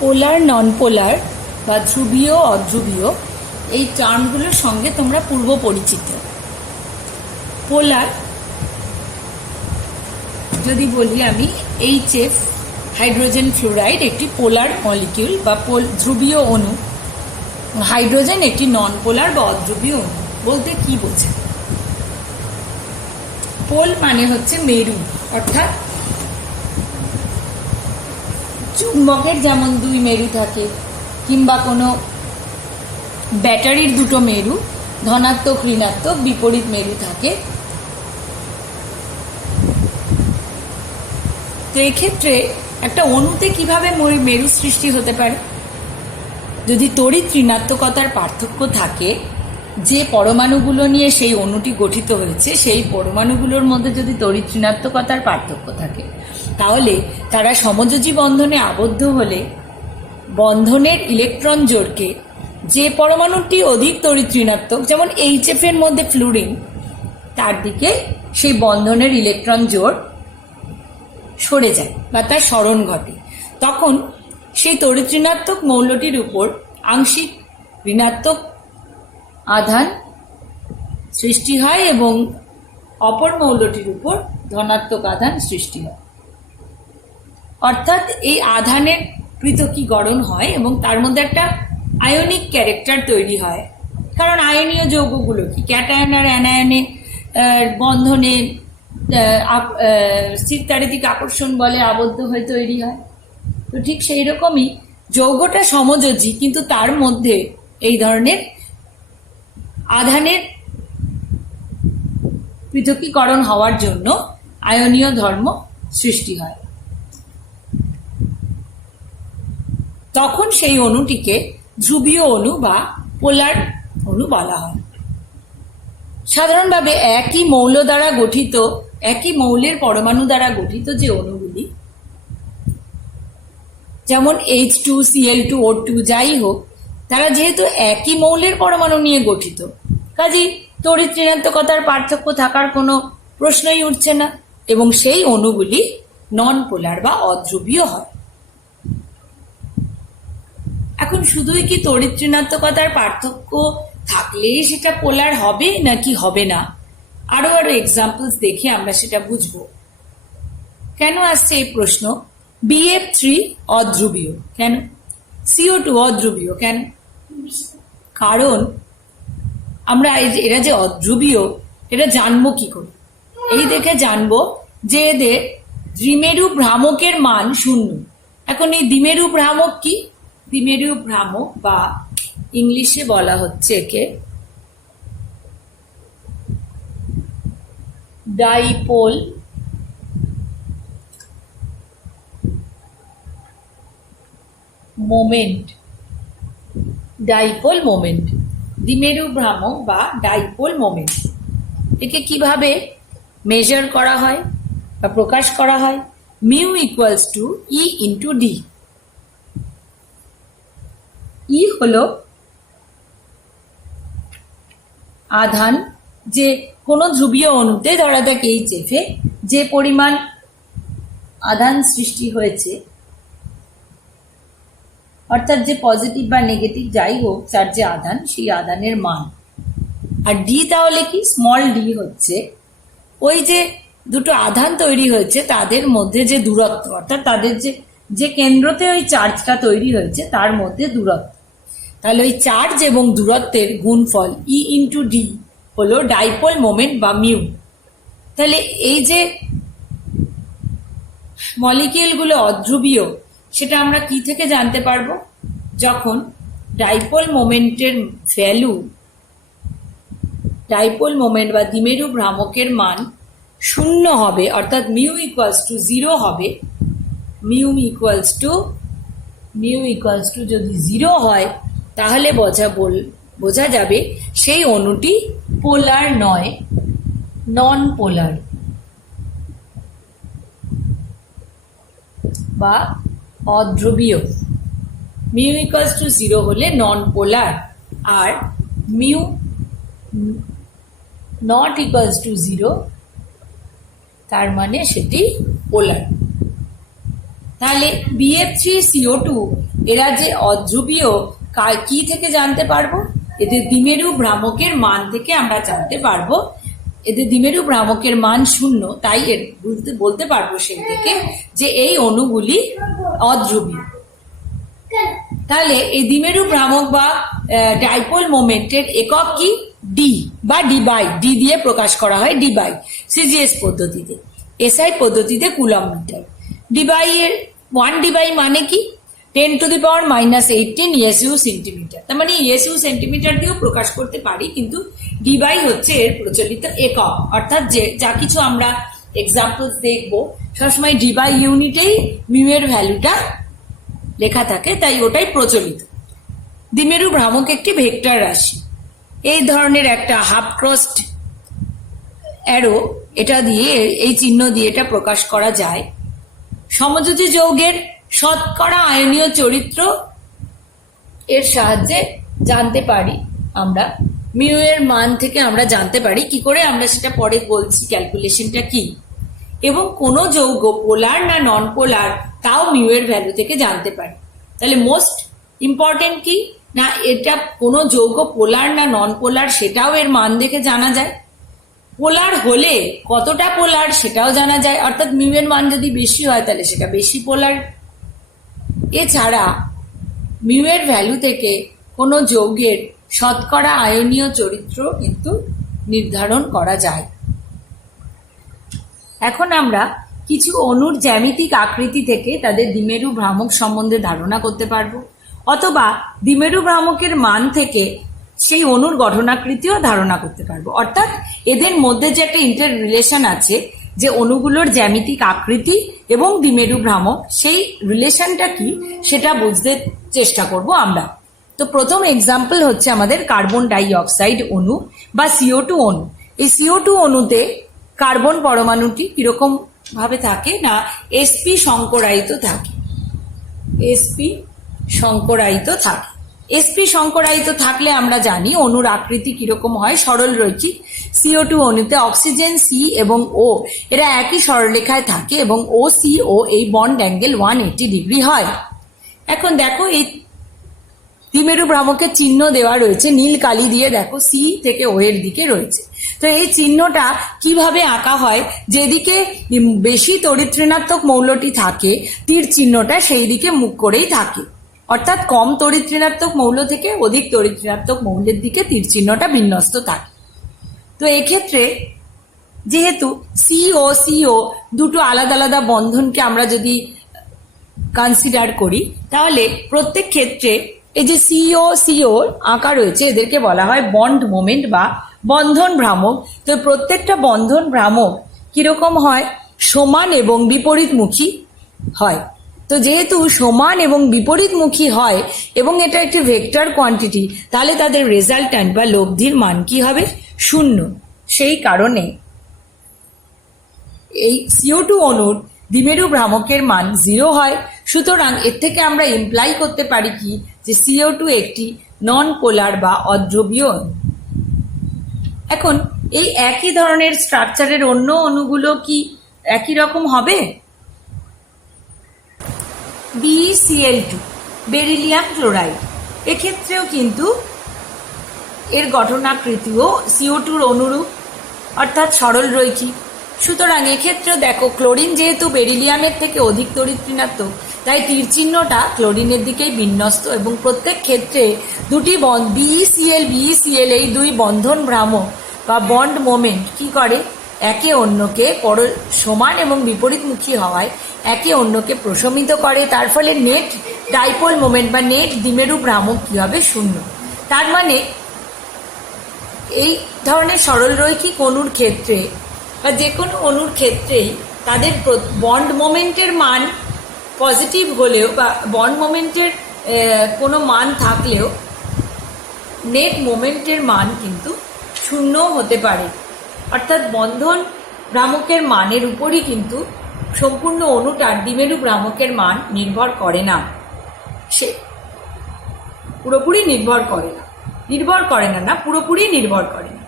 পোলার, নন পোলার বা ধ্রুবীয়, অধ্রুবীয় এই টার্মগুলোর সঙ্গে তোমরা পূর্ব পরিচিত। পোলার যদি বলি আমি, HF হাইড্রোজেন ফ্লোরাইড একটি পোলার মলিকিউল বা ধ্রুবীয় অণু, হাইড্রোজেন একটি নন পোলার বা অধ্রুবীয় অণু। বলতে কি বোঝে? পোল মানে হচ্ছে মেরু, অর্থাৎ চুম্বকের যেমন দুই মেরু থাকে, কিংবা কোনো ব্যাটারির দুটো মেরু, ধনাত্মক ঋণাত্মক বিপরীত মেরু থাকে। তো এক্ষেত্রে একটা অণুতে কিভাবে মেরু সৃষ্টি হতে পারে? যদি তড়িৎ ঋণাত্মকতার পার্থক্য থাকে, যে পরমাণুগুলো নিয়ে সেই অণুটি গঠিত হয়েছে সেই পরমাণুগুলোর মধ্যে যদি তড়িৎ ঋণাত্মকতার পার্থক্য থাকে, তাহলে তারা সমযোজী বন্ধনে আবদ্ধ হলে বন্ধনের ইলেকট্রন জোড়কে, যে পরমাণুটি অধিক তড়িৎ ঋণাত্মক, যেমন HF এর মধ্যে ফ্লুরিন, তার দিকে সেই বন্ধনের ইলেকট্রন জোড় সরে যায় বা তার সরণ ঘটে। তখন সেই তড়িৎ ঋণাত্মক মৌলটির উপর আংশিক ঋণাত্মক আধান সৃষ্টি হয় এবং অপর মৌলটির উপর ধনাত্মক আধান সৃষ্টি হয়। অর্থাৎ এই আধানের পৃথকীকরণ হয় এবং তার মধ্যে একটা আয়নিক ক্যারেক্টার তৈরি হয়। কারণ আয়নীয় যৌগগুলো কি ক্যাটায়ন আর অ্যানায়নে বন্ধনে স্থিরতারিতিক আকর্ষণ বলে আবদ্ধ হয়ে তৈরি হয়। তো ঠিক সেই রকমই যৌগটা সমযোজী, কিন্তু তার মধ্যে এই ধরনের আধানের পৃথকীকরণ হওয়ার জন্য আয়নীয় ধর্ম সৃষ্টি হয়। তখন সেই অণুটিকে ধ্রুবীয় অণু বা পোলার অণু বলা হয়। সাধারণভাবে একই মৌল দ্বারা গঠিত, একই মৌলের পরমাণু দ্বারা গঠিত যে অণুগুলি, যেমন H2Cl2O2 যাই হোক, তারা যেহেতু একই মৌলের পরমাণু নিয়ে গঠিত, কাজেই তড়িৎ ঋণাত্মকতার পার্থক্য থাকার কোনো প্রশ্নই উঠছে না এবং সেই অণুগুলি নন পোলার বা অধ্রুবীয় হয়। এখন শুধুই কি তড়িৎ ঋণাত্মকতার পার্থক্য থাকলেই সেটা পোলার হবে নাকি হবে না, আরো এক্সাম্পলস দেখে আমরা সেটা বুঝবো। কেন আসছে এই প্রশ্ন? BF3 অধ্রুবীয় কেন? CO2 অধ্রুবীয় কেন? কারণ আমরা এরা যে অধ্রুবীয় এটা জানবো কি করে? এই দেখে জানবো যে এদের দ্বিমেরু ভ্রামকের মান 0। এখন এই দ্বিমেরু ভ্রামক কি? দ্বিমেরু ভ্রামক বা ইংলিশে বলা হচ্ছে একে ডাইপোল মোমেন্ট। ডাইপোল মোমেন্ট, দ্বিমেরু ভ্রামক বা ডাইপোল মোমেন্ট। একে কিভাবে মেজার করা হয় বা প্রকাশ করা হয়? Mu equals to E into D. E হলো আধান, যে কোনো ধ্রুবীয় অণুতে, ধরা যাক HF এ যে পরিমাণ আধান সৃষ্টি হয়েছে, অর্থাৎ যে পজিটিভ বা নেগেটিভ যাই হোক তার যে আধান, সেই আধানের মান। আর ডি তাহলে কি? স্মল ডি হচ্ছে ওই যে দুটো আধান তৈরি হয়েছে তাদের মধ্যে যে দূরত্ব, অর্থাৎ তাদের যে কেন্দ্রতে ওই চার্জটা তৈরি হয়েছে তার মধ্যে দূরত্ব। তাহলে ওই চার্জ এবং দূরত্বের গুণফল E ইন্টু ডি হলো ডাইপোল মোমেন্ট বা মিউ। তাহলে এই যে মলিকিউলগুলো অধ্রুবীয় সেটা আমরা কি থেকে জানতে পারবো? যখন ডাইপোল মোমেন্টের ভ্যালু, ডাইপোল মোমেন্ট বা দ্বিমেরু ভ্রামকের মান 0 হবে, অর্থাৎ মিউ ইকুয়ালস টু 0 হবে। মিউ ইকুয়ালস টু যদি 0 হয় তাহলে বোঝা যাবে সেই অণুটি পোলার নয়, নন পোলার বা অধ্রুবীয়। মিউ ইকুয়ালস টু 0 হলে নন পোলার, আর মিউ নট ইকুয়ালস টু 0 তার মানে সেটি পোলার। তাহলে BF3CO2 এরা যে অধ্রুবীয় কি থেকে জানতে পারবো? এদের দ্বিমেরু ভ্রামকের মান থেকে আমরা জানতে পারবো। এদের দ্বিমেরু ভ্রামকের মান 0, তাই বলতে পারবো সেই থেকে যে এই অণুগুলি অধ্রুবীয়। তাহলে এই দ্বিমেরু ভ্রামক বা ডাইপোল মোমেন্টের একক কি? ডি বা ডিবাই, ডি দিয়ে প্রকাশ করা হয় ডিবাই সিজিএস পদ্ধতিতে। এসআই পদ্ধতিতে কুলম্ব মিটার। ডিবাই এর 1 ডিবাই মানে কি? 10⁻⁻18 ESU সেন্টিমিটার। তার মানে ESU সেন্টিমিটার দিয়েও প্রকাশ করতে পারি, কিন্তু ডিবাই হচ্ছে এর প্রচলিত একক। অর্থাৎ যা কিছু আমরা এক্সাম্পলস দেখবো সবসময় ডিবাই ইউনিটেই মিউ এর ভ্যালুটা লেখা থাকে, তাই ওটাই প্রচলিত। দ্বিমেরু ভ্রামক একটি ভেক্টর রাশি। এই ধরনের একটা হাফ ক্রসড অ্যারো, এটা দিয়ে এই চিহ্ন দিয়ে এটা প্রকাশ করা যায়। সমযোজী যৌগের শতকরা আয়নীয় চরিত্র এর সাহায্যে জানতে পারি আমরা। মিউ এর মান থেকে আমরা জানতে পারি। কি করে আমরা সেটা পরে বলছি, ক্যালকুলেশনটা কি। এবং কোন যৌগ পোলার না নন পোলার তাও মিউ এর ভ্যালু থেকে জানতে পারি। তাহলে মোস্ট ইম্পর্টেন্ট কি না, এটা কোনো যৌগ পোলার না নন পোলার সেটাও এর মান দেখে জানা যায়। পোলার হলে কতটা পোলার সেটাও জানা যায়, অর্থাৎ মিউ এর মান যদি বেশি হয় তাহলে সেটা বেশি পোলার। এছাড়া মিউ এর ভ্যালু থেকে কোনো যৌগের শতকরা আয়নীয় চরিত্র কিন্তু নির্ধারণ করা যায়। এখন আমরা কিছু অণুর জ্যামিতিক আকৃতি থেকে তাদের দ্বিমেরু ভ্রামক সম্বন্ধে ধারণা করতে পারবো, অথবা দ্বিমেরু ভ্রামকের মান থেকে সেই অণুর গঠনাকৃতিও ধারণা করতে পারবো। অর্থাৎ এদের মধ্যে যে একটা ইন্টার রিলেশন আছে, যে অণুগুলোর জ্যামিতিক আকৃতি এবং দ্বিমেরু ভ্রামক, সেই রিলেশনটা কি সেটা বুঝতে চেষ্টা করব আমরা। তো প্রথম এক্সাম্পল হচ্ছে আমাদের কার্বন ডাই অক্সাইড অণু বা CO2 অণু। এই CO2 অণুতে কার্বন পরমাণুটি কিরকম ভাবে থাকে না, sp সংকরায়িত থাকে। sp সংকরায়িত থাকে। sp সংকরায়িত থাকলে আমরা জানি অণুর আকৃতি কিরকম হয়, সরল রৈখিক। CO2 অণুতে অক্সিজেন C এবং O এরা একই সরলরেখায় থাকে এবং OCO এই বন্ড অ্যাঙ্গেল 180 ডিগ্রি হয়। এখন দেখো এই দ্বিমেরু ভ্রামকের চিহ্ন দেওয়া রয়েছে নীল কালি দিয়ে, দেখো C থেকে O এর দিকে রয়েছে। তো এই চিহ্নটা কিভাবে আঁকা হয়, যেদিকে বেশি তড়িৎ ঋণাত্মক মৌলটি থাকে তীর চিহ্নটা সেই দিকে মুখ করেই থাকে, অর্থাৎ কম তড়িৎ ঋণাত্মক মৌল থেকে অধিক তড়িৎ ঋণাত্মক মৌলের দিকে তীর চিহ্নটা বিন্যস্ত থাকে। তো এক্ষেত্রে যেহেতু CO দুটো আলাদা আলাদা বন্ধনকে আমরা যদি কনসিডার করি, তাহলে প্রত্যেক ক্ষেত্রে এই যে CO আঁকা রয়েছে এদেরকে বলা হয় বন্ড মোমেন্ট বা বন্ধন ভ্রামক। তো প্রত্যেকটা বন্ধন ভ্রামক কিরকম হয়, সমান এবং বিপরীতমুখী হয়। তো যেহেতু সমান এবং বিপরীতমুখী হয় এবং এটা একটি ভেক্টর কোয়ান্টিটি, তাহলে তাদের রেজাল্ট্যান্ট বা লব্ধির মান কি হবে, 0। সেই কারণে এই CO2 অণুর দ্বিমেরু ভ্রামকের মান 0 হয়। সুতরাং এর থেকে আমরা ইমপ্লাই করতে পারি কি, যে CO2 একটি নন পোলার বা অধ্রুবীয় অণু। এখন এই একই ধরনের স্ট্রাকচারের অন্য অণুগুলো কি একই রকম হবে? BeCl2 বেরিলিয়াম ক্লোরাইড, এক্ষেত্রেও কিন্তু এর গঠনাকৃতিও CO2 অনুরূপ, অর্থাৎ সরল রৈখিক। সুতরাং এক্ষেত্রেও দেখো ক্লোরিন যেহেতু বেরিলিয়ামের থেকে অধিক তড়িৎ ঋণাত্মক, তাই তীর চিহ্নটা ক্লোরিনের দিকেই বিন্যস্ত এবং প্রত্যেক ক্ষেত্রে দুটি BeCl এই দুই বন্ধন ভ্রামক বা বন্ড মোমেন্ট কি করে, একে অন্যকে সমান এবং বিপরীতমুখী হওয়ায় একে অন্যকে প্রশমিত করে। তার ফলে নেট ডাইপোল মোমেন্ট বা নেট দ্বিমেরু ভ্রামক কি হবে, 0। তার মানে এই ধরনের সরল রৈখিক অণুর ক্ষেত্রে বা যে কোনো অণুর ক্ষেত্রেই তাদের বন্ড মোমেন্টের মান পজিটিভ হলেও বা বন্ড মোমেন্টের কোনো মান থাকলেও নেট মোমেন্টের মান কিন্তু 0 হতে পারে। অর্থাৎ বন্ধন ভ্রামকের মানের উপরই কিন্তু সম্পূর্ণ অণুটার দ্বিমেরু ভ্রামকের মান নির্ভর করে না, সে পুরোপুরি নির্ভর করে না, পুরোপুরি নির্ভর করে না।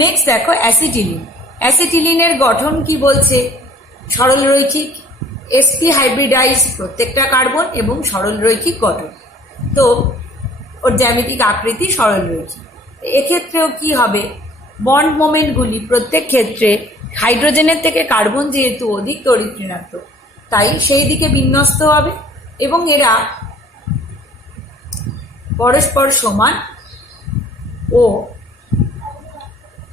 নেক্সট দেখো অ্যাসিটিলিন। অ্যাসিটিলিনের গঠন কি বলছে, সরল রৈখিক। sp হাইব্রিডাইজ প্রত্যেকটা কার্বন এবং সরল রৈখিক গঠন, তো ওর জ্যামিতিক আকৃতি সরল রৈখিক। এক্ষেত্রেও কি হবে, বন্ড মোমেন্টগুলি প্রত্যেক ক্ষেত্রে হাইড্রোজেনের থেকে কার্বন যেহেতু অধিক তড়িৎ ঋণাত্মক, তাই সেই দিকে বিন্যস্ত হবে এবং এরা পরস্পর সমান ও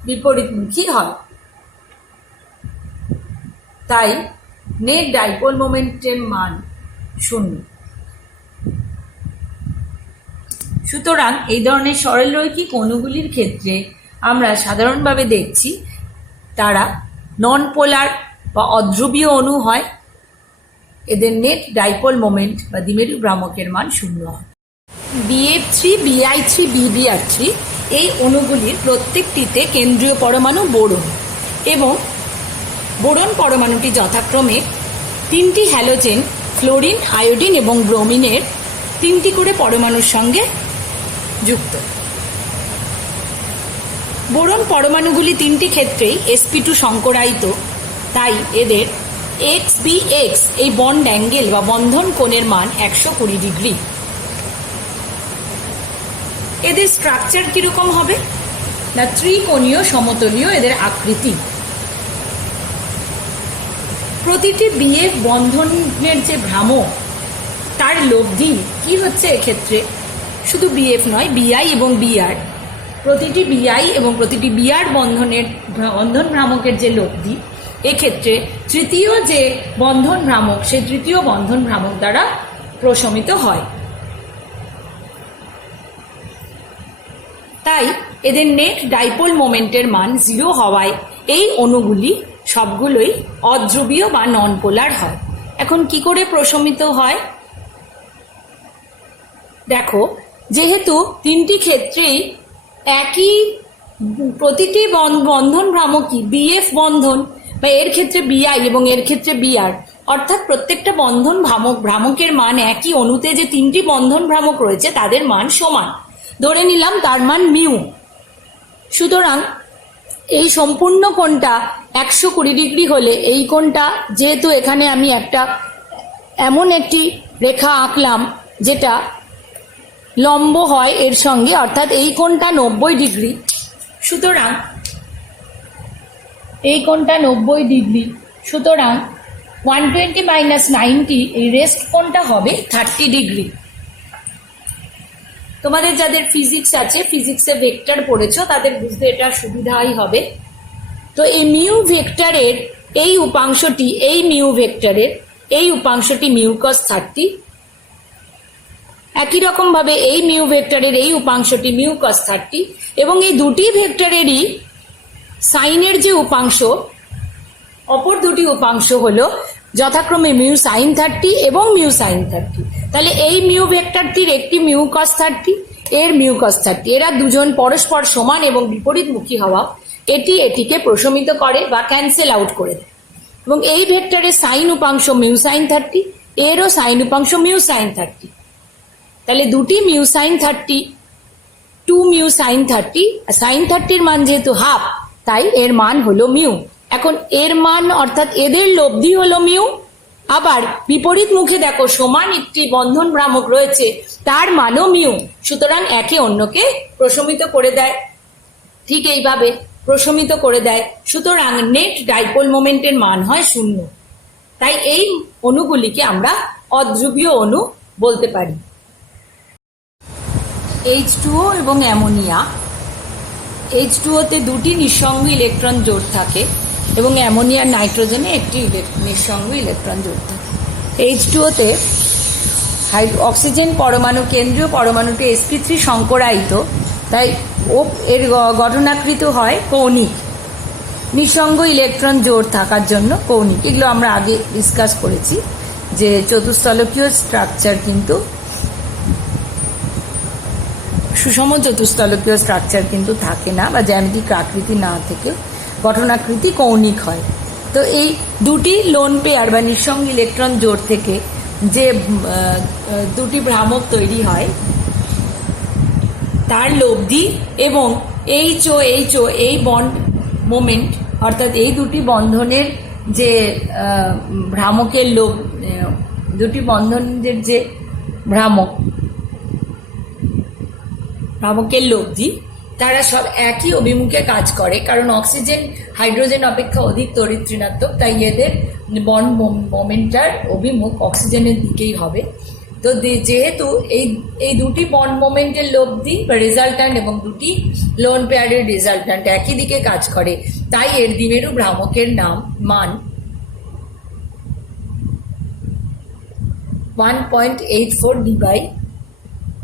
বিপরীতমুখী হয়। তাই নেট ডাইপোল মোমেন্টের মান 0। সুতরাং এই ধরনের সরল রৈখিক অণুগুলির ক্ষেত্রে আমরা সাধারণভাবে দেখছি তারা নন পোলার বা অধ্রুবীয় অণু হয়, এদের নেট ডাইপোল মোমেন্ট বা দ্বিমেরু ভ্রামকের মান 0 হয়। BF3, BI3, BBr3 এই অণুগুলির প্রত্যেকটিতে কেন্দ্রীয় পরমাণু বোরন এবং বোরন পরমাণুটি যথাক্রমে 3টি হ্যালোজেন ফ্লোরিন, আয়োডিন এবং ব্রোমিনের 3টি করে পরমাণুর সঙ্গে যুক্ত। বোরন পরমাণুগুলি 3টি ক্ষেত্রেই sp2 সংকরায়িত, তাই এদের XBX এই বন্ড অ্যাঙ্গেল বা বন্ধন কোণের মান 120 ডিগ্রি। এদের স্ট্রাকচার কিরকম হবে না, ত্রিকোণীয় সমতলীয় এদের আকৃতি। প্রতিটি বিএফ বন্ধনের যে ভ্রামক তার লব্ধি কি হচ্ছে এক্ষেত্রে, শুধু বিএফ নয়, বিআই এবং বিআর, প্রতিটি বিআই এবং প্রতিটি বিআর বন্ধন ভ্রামকের যে লব্ধি এক্ষেত্রে তৃতীয় যে বন্ধন ভ্রামক সেই তৃতীয় বন্ধন ভ্রামক দ্বারা প্রশমিত হয়। তাই এদের নেট ডাইপোল মোমেন্টের মান 0 হওয়ায় এই অণুগুলি সবগুলোই অধ্রুবীয় বা নন পোলার হয়। এখন কি করে প্রশমিত হয় দেখো, যেহেতু 3টি ক্ষেত্রেই একই প্রতিটি বন্ধন ভ্রামকই বিএফ বন্ধন বা এর ক্ষেত্রে বিআই এবং এর ক্ষেত্রে বিআর, অর্থাৎ প্রত্যেকটা বন্ধন ভ্রামকের মান একই অণুতে যে 3টি বন্ধন ভ্রামক রয়েছে তাদের মান সমান ধরে নিলাম, তার মান মিউ। সুতরাং এই সম্পূর্ণ কোণটা 120 ডিগ্রি হলে এই কোণটা, যেহেতু এখানে আমি এমন একটি রেখা আঁকলাম যেটা লম্ব হয় এর সঙ্গে, অর্থাৎ এই কোণটা 90 ডিগ্রি, সুতরাং এই কোণটা 90 ডিগ্রি, সুতরাং 120 - 90 এই রেস্ট কোণটা হবে 30 ডিগ্রি। তোমাদের যাদের ফিজিক্স আছে, ফিজিক্সে ভেক্টর পড়েছো, তাদের বুঝতে এটা সুবিধাই হবে। তো এই মিউ ভেক্টরের এই উপাংশটি, এই মিউ ভেক্টরের এই উপাংশটি মিউ কস 30, একই রকম ভাবে এই মিউ ভেক্টরের এই উপাংশটি মিউ কস 30, এবং এই দুটি ভেক্টরেরই সাইনের যে উপাংশ, অপর দুটি উপাংশ হলো যথাক্রমে মিউ সাইন 30 এবং মিউ সাইন 30। তাহলে এই মিউ ভেক্টরটির একটি মিউ কস 30, এর মিউ কস 30, এরা দুজন পরস্পর সমান এবং বিপরীতমুখী হওয়া এটি এটিকে প্রশমিত করে বা ক্যান্সেল আউট করে দেয়। এবং এই ভেক্টরের সাইন উপাংশ মিউ সাইন 30, এরও সাইন উপাংশ মিউ সাইন 30। তাহলে দুটি mu sine 30, 2 mu sine 30, sine 30-র মান যেহেতু হাফ, তাই এর মান হলো মিউ। এখন এর মান অর্থাৎ এদের লব্ধি হলো মিউ, আবার বিপরীত মুখে দেখো সমান একটি বন্ধন ভ্রামক রয়েছে, তার মানও মিউ, সুতরাং একে অন্যকে প্রশমিত করে দেয়। ঠিক এইভাবে প্রশমিত করে দেয়, সুতরাং নেট ডাইপোল মোমেন্টের মান হয় 0। তাই এই অণুগুলিকে আমরা অধ্রুবীয় অণু বলতে পারি। H2O এবং অ্যামোনিয়া, H2O-তে দুটি নিঃসঙ্গ ইলেকট্রন জোড় থাকে এবং অ্যামোনিয়ার নাইট্রোজেনে একটি নিঃসঙ্গ ইলেকট্রন জোড় থাকে। H2O-তে অক্সিজেন পরমাণু, কেন্দ্রীয় পরমাণুটি sp3 সংকরায়িত, তাই এর গঠনাকৃত হয় কৌণিক, নিঃসঙ্গ ইলেকট্রন জোড় থাকার জন্য কৌণিক। এগুলো আমরা আগে ডিসকাস করেছি যে চতুস্তলকীয় স্ট্রাকচার কিন্তু সুষম চতুস্তলকীয় স্ট্রাকচার কিন্তু থাকে না, বা জ্যামিতিক আকৃতি না থেকে গঠনাকৃতি কৌণিক হয়। তো এই দুটি লোন পেয়ার বা নিঃসঙ্গ ইলেকট্রন জোড় থেকে যে দুটি ভ্রামক তৈরি হয় তার লব্ধি এবং HO এই বন্ড মোমেন্ট, অর্থাৎ এই দুটি বন্ধনের যে ভ্রামকের লোভ, দুটি বন্ধনের যে ভ্রামকের লব্ধি, তারা সব একই অভিমুখে কাজ করে, কারণ অক্সিজেন হাইড্রোজেন অপেক্ষা অধিক তড়িৎ ঋণাত্মক, তাই এদের বন্ড মোমেন্টার অভিমুখ অক্সিজেনের দিকেই হবে। তো যেহেতু এই দুটি বন্ড মোমেন্টের লব্ধি বা রেজাল্ট্যান্ট এবং দুটি লোন পেয়ারের রেজাল্ট্যান্ট একই দিকে কাজ করে, তাই এর দ্বিমেরু ভ্রামকের মান 1.84 ডিবাই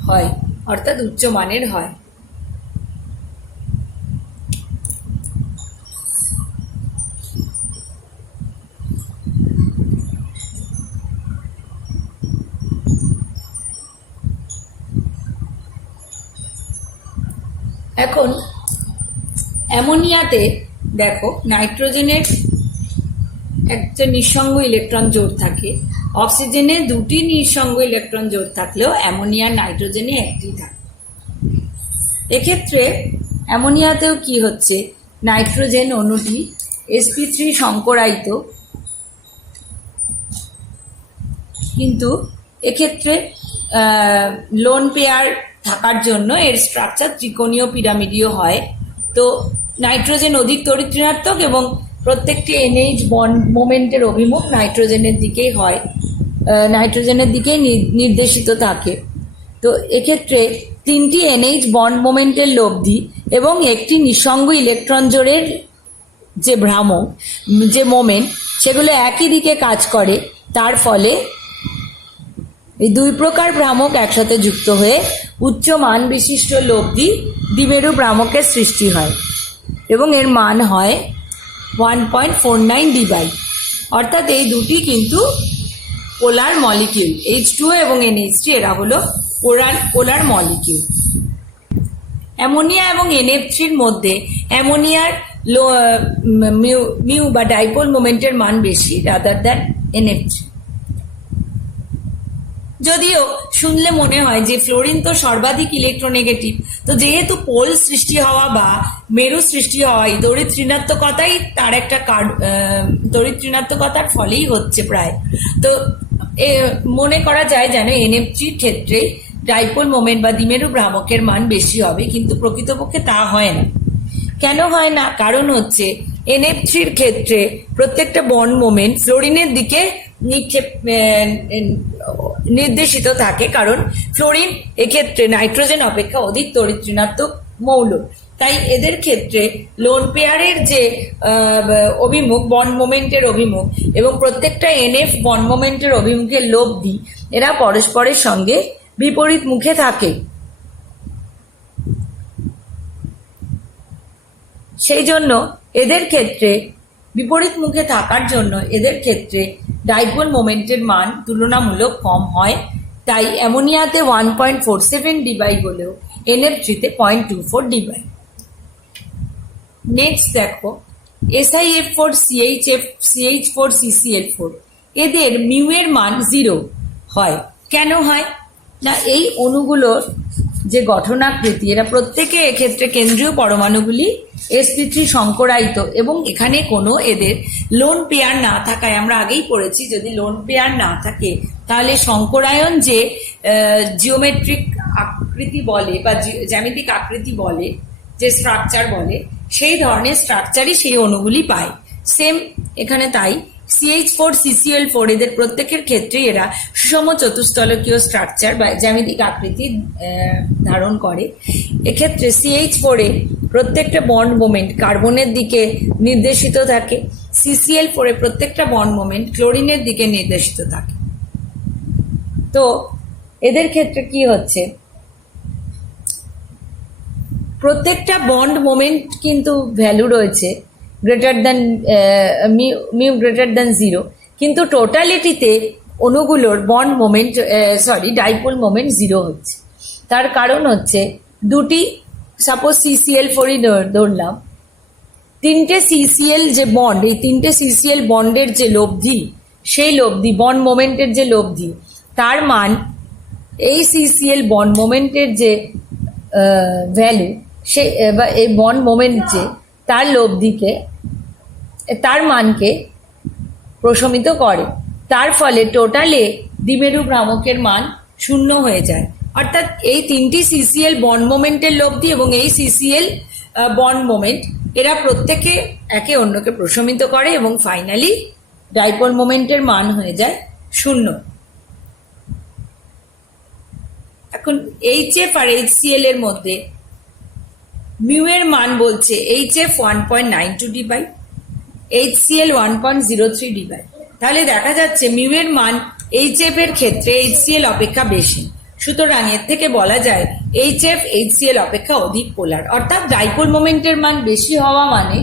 হয়, অর্থাৎ উচ্চমানের হয়। এখন অ্যামোনিয়াতে দেখো, নাইট্রোজেনের একটা নিঃসঙ্গ ইলেকট্রন জোড় থাকে, অক্সিজেনে দুটি নিঃসঙ্গ ইলেকট্রন জোড় থাকলেও অ্যামোনিয়া নাইট্রোজেনে একটি থাকে। এক্ষেত্রে অ্যামোনিয়াতেও কি হচ্ছে, নাইট্রোজেন অণুটি sp3 সংকরায়িত, কিন্তু এক্ষেত্রে লোন পেয়ার থাকার জন্য এর স্ট্রাকচার ত্রিকোণীয় পিরামিডীয় হয়। তো নাইট্রোজেন অধিক তড়িৎ ঋণাত্মক এবং প্রত্যেকটি এনএইচ বন্ড মোমেন্টের অভিমুখ নাইট্রোজেনের দিকেই হয়, নাইট্রোজেনের দিকেই নির্দেশিত থাকে। তো এক্ষেত্রে তিনটি এনএইচ বন্ড মোমেন্টের লব্ধি এবং একটি নিঃসঙ্গ ইলেকট্রন জোড়ের যে ভ্রামক, যে মোমেন্ট, সেগুলো একই দিকে কাজ করে। তার ফলে এই দুই প্রকার ভ্রামক একসাথে যুক্ত হয়ে উচ্চ মান বিশিষ্ট লব্ধি দ্বিমেরু ভ্রামকের সৃষ্টি হয় এবং এর মান হয় 1.49 ডিবাই। অর্থাৎ এই দুটি কিন্তু পোলার মলিকিউল, H2O এবং NH3 এরা হলো পোলার মলিকিউল। অ্যামোনিয়া এবং NF3-র মধ্যে অ্যামোনিয়ার মিউ বা ডাইপোল মোমেন্টের মান বেশি রাদার দ্যান NF3। যদিও শুনলে মনে হয় যে ফ্লোরিন তো সর্বাধিক ইলেকট্রোনেগেটিভ, তো যেহেতু পোল সৃষ্টি হওয়া বা মেরু সৃষ্টি হওয়াই তড়িৎ ঋণাত্মকতাই তার একটা তড়িৎ ঋণাত্মকতার ফলেই হচ্ছে প্রায়, তো মনে করা যায় যেন NF3-র ক্ষেত্রে ডাইপোল মোমেন্ট বা দ্বিমেরু ভ্রামকের মান বেশি হবে, কিন্তু প্রকৃতপক্ষে তা হয় না। কেন হয় না? কারণ হচ্ছে NF3-র ক্ষেত্রে প্রত্যেকটা বন্ড মোমেন্ট ফ্লোরিনের দিকে নির্দেশিত থাকে, কারণ ফ্লোরিন এক্ষেত্রে নাইট্রোজেন অপেক্ষা অধিক তড়িৎ ঋণাত্মক মৌল, তাই এদের ক্ষেত্রে লোন পেয়ারের যে অভিমুখ, বন্ড মোমেন্টের অভিমুখ এবং প্রত্যেকটা NF বন্ড মোমেন্টের অভিমুখের লব্ধি, এরা পরস্পরের সঙ্গে বিপরীত মুখে থাকে। সেই জন্য এদের ক্ষেত্রে বিপরীত মুখে থাকার জন্য এদের ক্ষেত্রে ডাইপোল মোমেন্টের মান তুলনামূলক কম হয়, তাই অ্যামোনিয়াতে 1.47 ডিবাই হলেও NF3-তে 0.24 ডিবাই। নেক্সট দেখো, SiF4 CH4 CCl4, এদের মিউ এর মান 0 হয়। কেন হয় না? এই অণুগুলোর যে গঠনাকৃতি, এরা প্রত্যেকে এক্ষেত্রে কেন্দ্রীয় পরমাণুগুলি sp3 সংকরায়িত এবং এখানে কোনো এদের লোন পেয়ার না থাকায়, আমরা আগেই পড়েছি যদি লোন পেয়ার না থাকে তাহলে সংকরায়ন যে জিওমেট্রিক আকৃতি বলে বা জ্যামিতিক আকৃতি বলে, যে স্ট্রাকচার বলে, সেই ধরনের স্ট্রাকচারই সেই অণুগুলি পায়। সেম এখানে তাই CH4 CCl4 এদের প্রত্যেকের ক্ষেত্রে এরা সুষম চতুস্তলকীয় স্ট্রাকচার বা জ্যামিতিক আকৃতি ধারণ করে। এক্ষেত্রে CH4-এ প্রত্যেকটা বন্ড মোমেন্ট কার্বনের দিকে নির্দেশিত থাকে, CCl4-এ প্রত্যেকটা বন্ড মোমেন্ট ক্লোরিনের দিকে নির্দেশিত থাকে। তো এদের ক্ষেত্রে কি হচ্ছে, প্রত্যেকটা বন্ড মোমেন্ট কিন্তু ভ্যালু রয়েছে greater than mu greater than 0, কিন্তু টোটালিটিতে অণুগুলোর বন্ড মোমেন্ট ডাইপোল মোমেন্ট 0 হচ্ছে। তার কারণ হচ্ছে দুটি, সাপোজ CCl4-ই ধরলাম, তিনটে CCl যে বন্ড, এই তিনটে CCl বন্ডের যে লব্ধি, সেই লব্ধি বন্ড মোমেন্টের যে লব্ধি, তার মান এই CCl বন্ড মোমেন্টের যে ভ্যালু, সে বা এই বন্ড মোমেন্ট যে তার লব্ধিকে, তার মানকে প্রশমিত করে, তার ফলে টোটালে দ্বিমেরু ভ্রামকের মান 0 হয়ে যায়। অর্থাৎ এই তিনটি সিসিএল বন্ড মোমেন্টের লব্ধি এবং এই সিসিএল বন্ড মোমেন্ট এরা প্রত্যেকে একে অন্যকে প্রশমিত করে এবং ফাইনালি ডাইপোল মোমেন্টের মান হয়ে যায় 0। এখন এইচএফ আর এইচসিএল এর মধ্যে মিউ এর মান বলছে এইচএফ 1.92 ডিবাই, এইচসিএল 1.03 ডিবাই। তাহলে দেখা যাচ্ছে মিউ এর মান এইচএফ এর ক্ষেত্রে এইচসিএল অপেক্ষা বেশি, সুতরাং এর থেকে বলা যায় এইচএফ এইচসিএল অপেক্ষা অধিক পোলার, অর্থাৎ ডাইপোল মোমেন্টের মান বেশি হওয়া মানে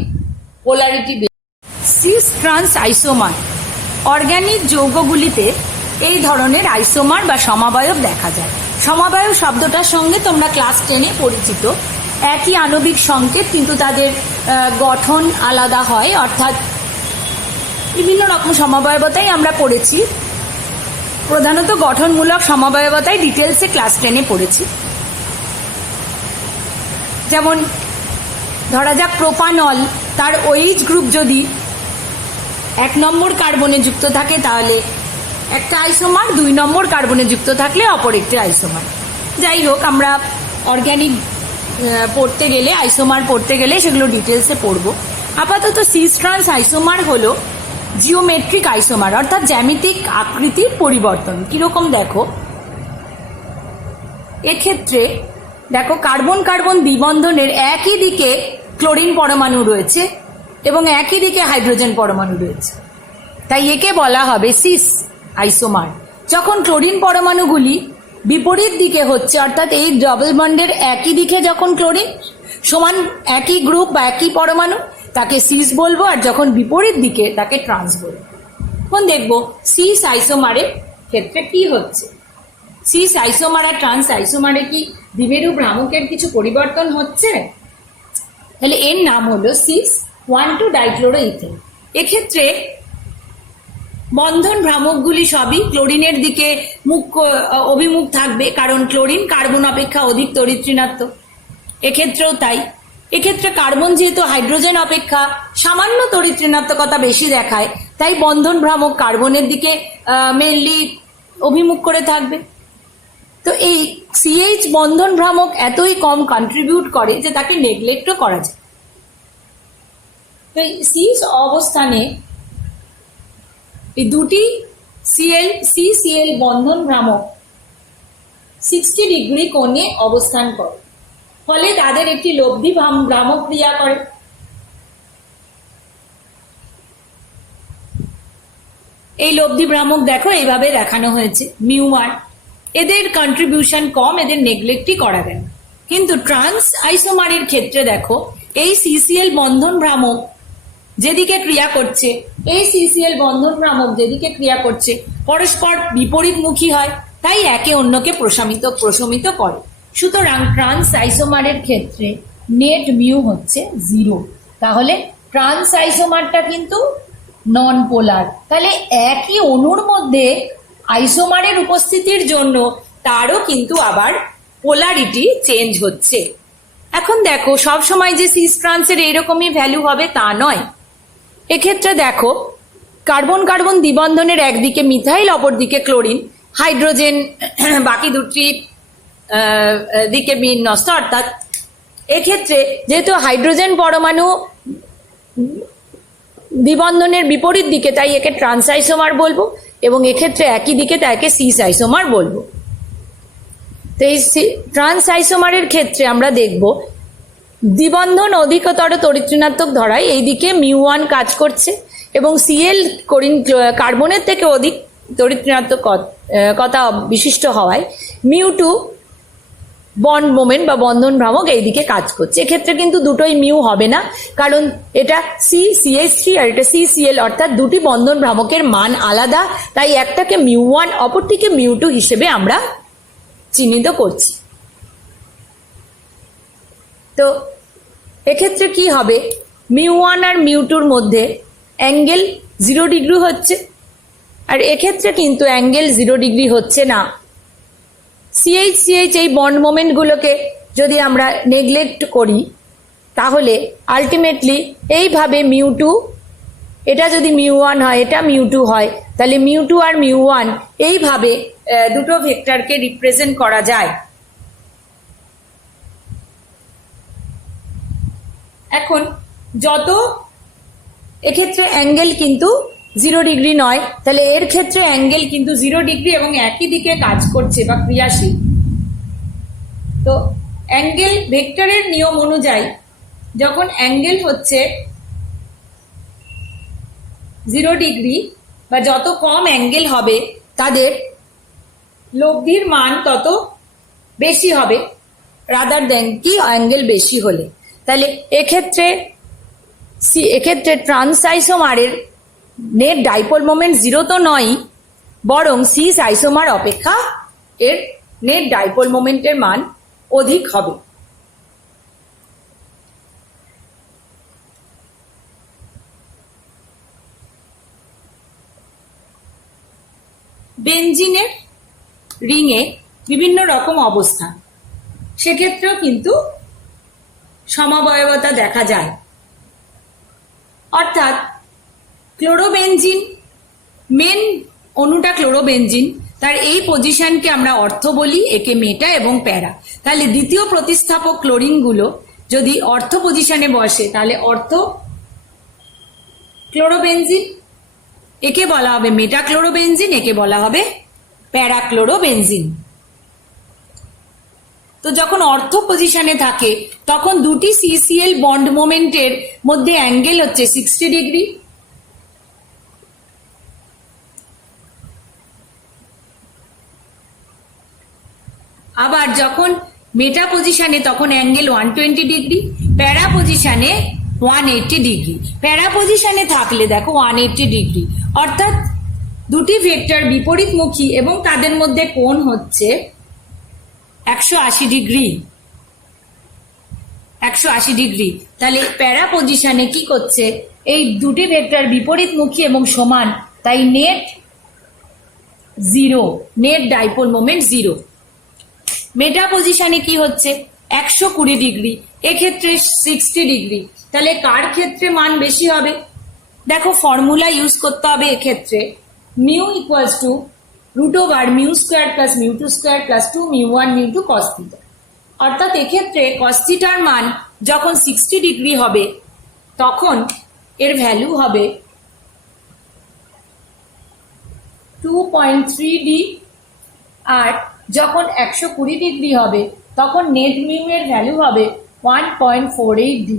পোলারিটি বেশি। সিস ট্রান্স আইসোমার, অর্গানিক যৌগগুলিতে এই ধরনের আইসোমার বা সমাবয়ব দেখা যায়। সমাবয়ব শব্দটার সঙ্গে তোমরা ক্লাস 10-এ পরিচিত, একই আণবিক সংকেত কিন্তু তাদের গঠন আলাদা হয়, অর্থাৎ বিভিন্ন রকম সমবায়বতাই আমরা পড়েছি, প্রধানত গঠনমূলক সমবায়বতায় ডিটেলসে ক্লাস 10-এ পড়েছি। যেমন ধরা যাক প্রোপানল, তার OH গ্রুপ যদি 1 নম্বর কার্বনে যুক্ত থাকে তাহলে একটা আইসোমার, 2 নম্বর কার্বনে যুক্ত থাকলে অপর একটি আইসোমার। যাই হোক, আমরা অর্গানিক পড়তে গেলে, আইসোমার পড়তে গেলে সেগুলো ডিটেলসে পড়বো। আপাতত সিস ট্রান্স আইসোমার হলো জিওমেট্রিক আইসোমার, অর্থাৎ জ্যামিতিক আকৃতির পরিবর্তন। কিরকম দেখো, এক্ষেত্রে দেখো কার্বন কার্বন দ্বিবন্ধনের একই দিকে ক্লোরিন পরমাণু রয়েছে এবং একই দিকে হাইড্রোজেন পরমাণু রয়েছে, তাই একে বলা হবে সিস আইসোমার। যখন ক্লোরিন পরমাণুগুলি বিপরীত দিকে হচ্ছে, অর্থাৎ এই ডবল বন্ডের একই দিকে যখন ক্লোরিন সমান একই গ্রুপ বা একই পরমাণু, তাকে সিস বলবো, আর যখন বিপরীত দিকে তাকে ট্রান্স বলবো। এখন দেখবো সিস আইসোমারের ক্ষেত্রে কি হচ্ছে। সিস আইসোমার আর ট্রান্স আইসোমারে কি দ্বিমেরু ভ্রামকের কিছু পরিবর্তন হচ্ছে? তাহলে এর নাম হলো 6,1,2 ডাইক্লোরোইথেন। এক্ষেত্রে বন্ধন ভ্রামকগুলি সবই ক্লোরিনের দিকে অভিমুখ থাকবে, কারণ ক্লোরিন কার্বন অপেক্ষা অধিক তড়িৎ-ঋণাত্মক। এক্ষেত্রেও তাই। এক্ষেত্রে কার্বন যেহেতু হাইড্রোজেন অপেক্ষা সামান্য তড়িৎ-ঋণাত্মকতা বেশি দেখায়, তাই বন্ধন ভ্রামক কার্বনের দিকে মেনলি অভিমুখ করে থাকবে। তো এই সিএইচ বন্ধন ভ্রামক এতই কম কন্ট্রিবিউট করে যে তাকে নেগলেক্টও করা যায়। তো এই সিস অবস্থানে এই দুটি সিসিএল বন্ধন ভ্রামক 60 ডিগ্রি কোণে অবস্থান করে, ফলে তাদের একটি লব্ধি ভ্রামক ক্রিয়া করে। এই লব্ধি ভ্রামক দেখো এইভাবে দেখানো হয়েছে, μ1। এদের কন্ট্রিবিউশন কম, এদের নেগলেক্টই করা যায়। কিন্তু ট্রান্স আইসোমারের ক্ষেত্রে দেখো এই সিসিএল বন্ধন ভ্রামক যেদিকে ক্রিয়া করছে, এই সিসিএল বন্ধন ভ্রামক যেদিকে ক্রিয়া করছে পরস্পর বিপরীতমুখী হয়, তাই একে অন্যকে প্রশমিত করে। সুতরাং ট্রান্স আইসোমারের ক্ষেত্রে নেট মিউ হচ্ছে 0। তাহলে ট্রান্স আইসোমারটা কিন্তু নন পোলার। তাহলে একই অণুর মধ্যে আইসোমারের উপস্থিতির জন্য তারও কিন্তু আবার পোলারিটি চেঞ্জ হচ্ছে। এখন দেখো সব সময় যে সিস ট্রান্সের এইরকমই ভ্যালু হবে তা নয়। এক্ষেত্রে দেখো কার্বন কার্বন দ্বিবন্ধনের একদিকে মিথাইল, অপর দিকে ক্লোরিন, হাইড্রোজেন বাকি দুটি দিকে বিন্যস্ত। অর্থাৎ এক্ষেত্রে যেহেতু হাইড্রোজেন পরমাণু দ্বিবন্ধনের বিপরীত দিকে, তাই একে ট্রান্স আইসোমার বলবো, এবং এক্ষেত্রে একই দিকে তাই একে সিস আইসোমার বলবো। তো এই ট্রান্স আইসোমারের ক্ষেত্রে আমরা দেখব দ্বিবন্ধন অধিকতর তড়িৎ-ঋণাত্মক ধরায় এইদিকে μ1 কাজ করছে এবং সিএল কার্বনের থেকে অধিক তড়িৎ-ঋণাত্মকতা বিশিষ্ট হওয়ায় μ2 বন্ড মোমেন্ট বা বন্ধন ভ্রামক এইদিকে কাজ করছে। এক্ষেত্রে কিন্তু দুটোই মিউ হবে না, কারণ এটা CH3 আর এটা CCl, অর্থাৎ দুটি বন্ধন ভ্রামকের মান আলাদা, তাই একটাকে μ1 অপরটিকে μ2 হিসেবে আমরা চিহ্নিত করছি। তো এক্ষেত্রে কি হবে, μ1 আর μ2-র মধ্যে অ্যাঙ্গেল 0 ডিগ্রি হচ্ছে, আর এক্ষেত্রে কিন্তু অ্যাঙ্গেল 0 ডিগ্রি হচ্ছে না। CH এই বন্ড মোমেন্টগুলোকে যদি আমরা নেগলেক্ট করি তাহলে আলটিমেটলি এইভাবে μ2 এটা যদি μ1 হয়, এটা μ2 হয়, তাহলে μ2 আর μ1 এইভাবে দুটো ভেক্টরকে রিপ্রেজেন্ট করা যায়। এখন যত এক্ষেত্রে অ্যাঙ্গেল কিন্তু 0 ডিগ্রি নয়, তাহলে এর ক্ষেত্রে অ্যাঙ্গেল কিন্তু 0 ডিগ্রি এবং একই দিকে কাজ করছে বা ক্রিয়াশীল। তো অ্যাঙ্গেল ভেক্টরের নিয়ম অনুযায়ী যখন অ্যাঙ্গেল হচ্ছে 0 ডিগ্রি বা যত কম অ্যাঙ্গেল হবে তাদের লব্ধির মান তত বেশি হবে রাদার দেন কি অ্যাঙ্গেল বেশি হলে। তাহলে এক্ষেত্রে ট্রান্স আইসোমারের নেট ডাইপোল মোমেন্ট 0 তো নয়, বরং সিস আইসোমার অপেক্ষা এর নেট ডাইপোল মোমেন্টের মান অধিক হবে। বেনজিনের রিংয়ে বিভিন্ন রকম অবস্থান, সেক্ষেত্রেও কিন্তু সমবয়বতা দেখা যায়। অর্থাৎ ক্লোরোবেনজিন, মেন অণুটা ক্লোরোবেনজিন, তার এই পজিশনকে আমরা অর্থ বলি, একে মেটা এবং প্যারা। তাহলে দ্বিতীয় প্রতিস্থাপক ক্লোরিনগুলো যদি অর্থ পজিশনে বসে তাহলে অর্থ ক্লোরোবেনজিন, একে বলা হবে মেটা ক্লোরোবেনজিন, একে বলা হবে প্যারা ক্লোরোবেনজিন। তো যখন অর্থ পজিশনে থাকে তখন দুটি সিসিএল বন্ড মোমেন্টের মধ্যে অ্যাঙ্গেল হচ্ছে 60 ডিগ্রি। আবার যখন মেটা পজিশনে তখন অ্যাঙ্গেল 120 ডিগ্রি, প্যারা পজিশনে 180 ডিগ্রি। প্যারা পজিশনে থাকলে দেখো 180 ডিগ্রি, অর্থাৎ দুটি ভেক্টর বিপরীতমুখী এবং তাদের মধ্যে কোণ হচ্ছে 180 ডিগ্রি। 180 ডিগ্রি। তাহলে প্যারা পজিশনে কি করছে, এই দুটি ভেক্টর বিপরীতমুখী এবং সমান, তাই নেট 0, নেট ডাইপোল মোমেন্ট 0। মেটা পজিশনে কি হচ্ছে 120 ডিগ্রি, এক্ষেত্রে 60 ডিগ্রি। তাহলে কার ক্ষেত্রে মান বেশি হবে? দেখো ফর্মুলা ইউজ করতে হবে এক্ষেত্রে, মিউ ইকুয়ালস টু √/μ² + μ2² + 2μ1 * cos θ। অর্থাৎ এক্ষেত্রে cos θ র মান যখন 60 ডিগ্রি হবে তখন এর ভ্যালু হবে 2.3D, আর যখন 120 ডিগ্রি হবে তখন নেট মিউ এর ভ্যালু হবে 1.48D।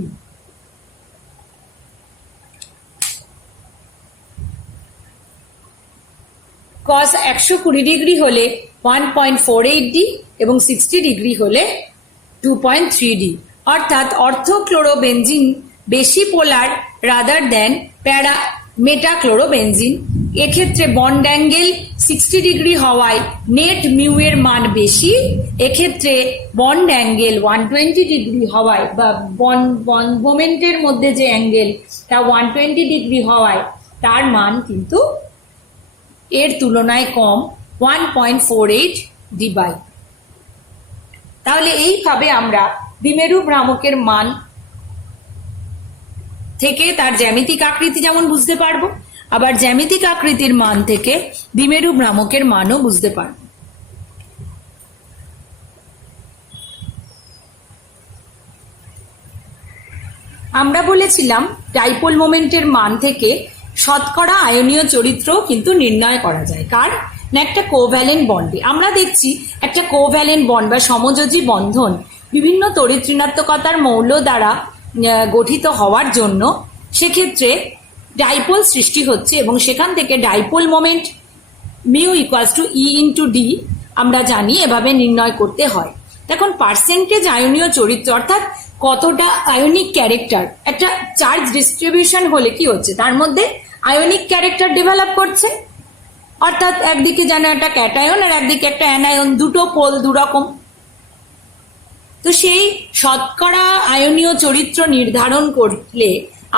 cos 120 ডিগ্রি হলে 1.48D এবং 60 ডিগ্রি হলে 2.3D। অর্থাৎ অর্থোক্লোরোবেনজিন বেশি পোলার রাদার দেন মেটা ক্লোরোবেনজিন। এক্ষেত্রে বন্ড অ্যাঙ্গেল 60 ডিগ্রি হওয়ায় নেট মিউ এর মান বেশি, এক্ষেত্রে বন্ড অ্যাঙ্গেল 120 ডিগ্রি হওয়ায় বা বন্ড মোমেন্টের মধ্যে যে অ্যাঙ্গেল তা 120 ডিগ্রি হওয়ায় তার মান কিন্তু এর তুলনায় কম, 1.48D। তাহলে এইভাবে আমরা দ্বিমেরু ভ্রামকের মান থেকে তার জ্যামিতিক আকৃতি যেমন বুঝতে পারবো, আবার জ্যামিতিক আকৃতির মান থেকে দ্বিমেরু ভ্রামকের মানও বুঝতে পারবো। আমরা বলেছিলাম ডাইপোল মোমেন্টের মান থেকে শতকরা আয়নীয় চরিত্র কিন্তু নির্ণয় করা যায়। কার না? একটা কোভ্যালেন্ট বন্ডে। আমরা দেখছি একটা কোভ্যালেন্ট বন্ড বা সমযোজী বন্ধন বিভিন্ন তড়িৎ ঋণাত্মকতার মৌল দ্বারা গঠিত হওয়ার জন্য সেক্ষেত্রে ডাইপোল সৃষ্টি হচ্ছে এবং সেখান থেকে dipole moment mu equals to E × D আমরা জানি এভাবে নির্ণয় করতে হয়। দেখুন পার্সেন্টেজ আয়নীয় চরিত্র অর্থাৎ কতটা আয়নিক ক্যারেক্টার, একটা চার্জ ডিস্ট্রিবিউশন হলে কি হচ্ছে তার মধ্যে আয়নিক ক্যারেক্টার ডেভেলপ করছে, অর্থাৎ একদিকে যেন একটা ক্যাটায়ন আর একদিকে একটা অ্যানায়ন, দুটো পোল দুরকম। তো সেই শতকরা আয়নীয় চরিত্র নির্ধারণ করলে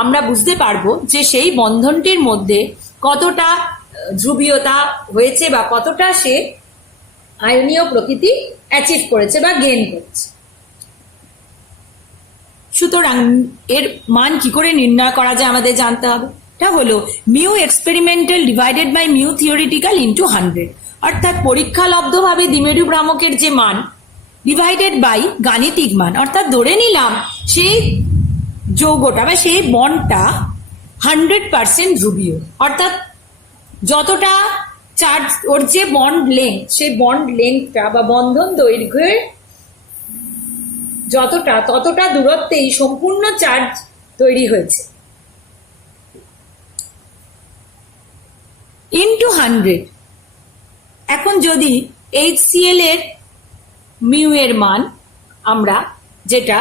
আমরা বুঝতে পারবো যে সেই বন্ধনটির মধ্যে কতটা ধ্রুবীয়তা হয়েছে বা কতটা সে আয়নীয় প্রকৃতি অ্যাচিভ করেছে বা গেইন করেছে। সুতরাং এর মান কি করে নির্ণয় করা যায় আমাদের জানতে হবে। এটা হলো mu experimental divided by mu theoretical into 100, অর্থাৎ পরীক্ষালব্ধভাবে দ্বিমেরু ভ্রামকের যে মান ডিভাইডেড বাই গাণিতিক মান, অর্থাৎ ধরে নিলাম সেই যৌগটা বা সেই বন্ডটা 100% ধ্রুবীয়, অর্থাৎ যতটা চার্জ ওর যে বন্ড লেন্থ, সেই বন্ড লেন্থটা বা বন্ধন দৈর্ঘ্যের যতটা ততটা দূরত্বেই সম্পূর্ণ চার্জ তৈরি হয়েছে ইন্টু 100। এখন যদি HCl এর মিউ এর মান আমরা যেটা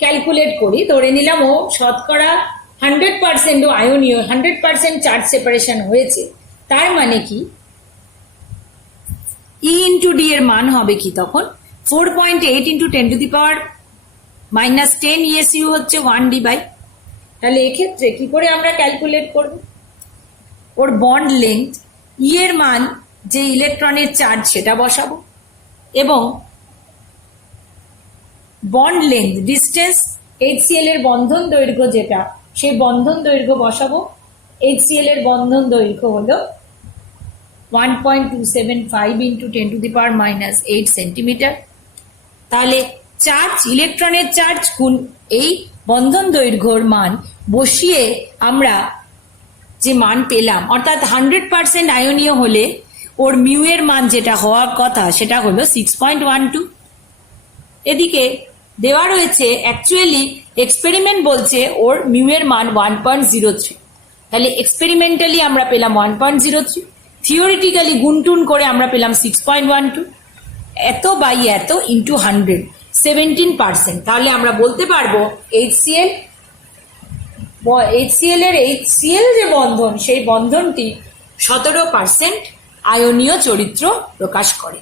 ক্যালকুলেট করি, ধরে নিলাম ও শতকরা 100% ও আয়নীয়, 100% চার্জ সেপারেশন হয়েছে, তার মানে কি E ইন্টু ডি এর মান হবে কি তখন 4.8 ইন্টু 10⁻⁻10 ESU হচ্ছে 1D বাই। তাহলে এক্ষেত্রে কি করে আমরা ক্যালকুলেট করব? ওর বন্ড লেন্থ ই এর মান যে ইলেকট্রনের চার্জ সেটা বসাবো, এবং বন্ড লেন্থ ডিস্টেন্স HCl এর বন্ধন দৈর্ঘ্য যেটা, সেই বন্ধন দৈর্ঘ্য বসাবো। HCl এর বন্ধন দৈর্ঘ্য হলো 1.275 ইন্টু 10⁻⁻8 সেন্টিমিটার। তাহলে চার্জ, ইলেকট্রনের চার্জ গুণ এই বন্ধন দৈর্ঘ্যর মান বসিয়ে আমরা যে মান পেলাম, অর্থাৎ 100% আয়নীয় হলে ওর মিউ এর মান যেটা হওয়ার কথা সেটা হলো 6.12। এদিকে দেওয়া রয়েছে অ্যাকচুয়ালি এক্সপেরিমেন্ট বলছে ওর মিউ এর মান 1.03, তাহলে এক্সপেরিমেন্টালি আমরা পেলাম 1.03, থিওরিটিক্যালি গুনটুন করে আমরা পেলাম 6.12, এত বাই এত ইন্টু 100 17%। তাহলে আমরা বলতে পারবো HCl এর HCl যে বন্ধন, সেই বন্ধনটি 17% আয়নীয় চরিত্র প্রকাশ করে।